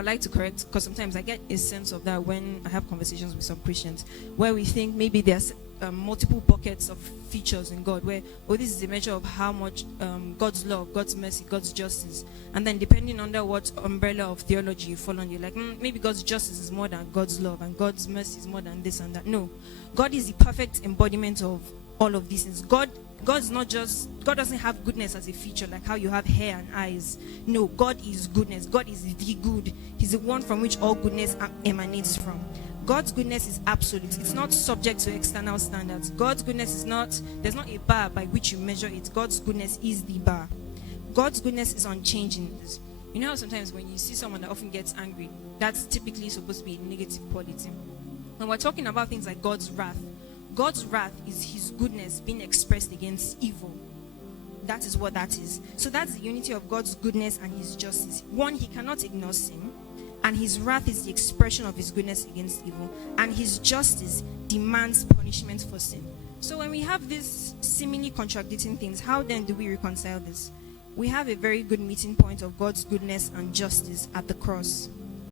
I'd like to correct, because sometimes I get a sense of that when I have conversations with some Christians, where we think maybe there's multiple buckets of features in God, where, oh, this is a measure of how much God's love, God's mercy, God's justice. And then depending under what umbrella of theology you fall on, you're like, maybe God's justice is more than God's love, and God's mercy is more than this and that. No. God is the perfect embodiment of all of these things. God doesn't have goodness as a feature, like how you have hair and eyes. No, God is goodness. God is the good. He's the one from which all goodness emanates from. God's goodness is absolute. It's not subject to external standards. God's goodness is not, there's not a bar by which you measure it. God's goodness is the bar. God's goodness is unchanging. You know how sometimes when you see someone that often gets angry, that's typically supposed to be a negative quality. When we're talking about things like God's wrath is his goodness being expressed against evil. That is what that is. So that's the unity of God's goodness and his justice. One, he cannot ignore sin, and his wrath is the expression of his goodness against evil, and his justice demands punishment for sin. So when we have these seemingly contradicting things, how then do we reconcile this? We have a very good meeting point of God's goodness and justice at the cross.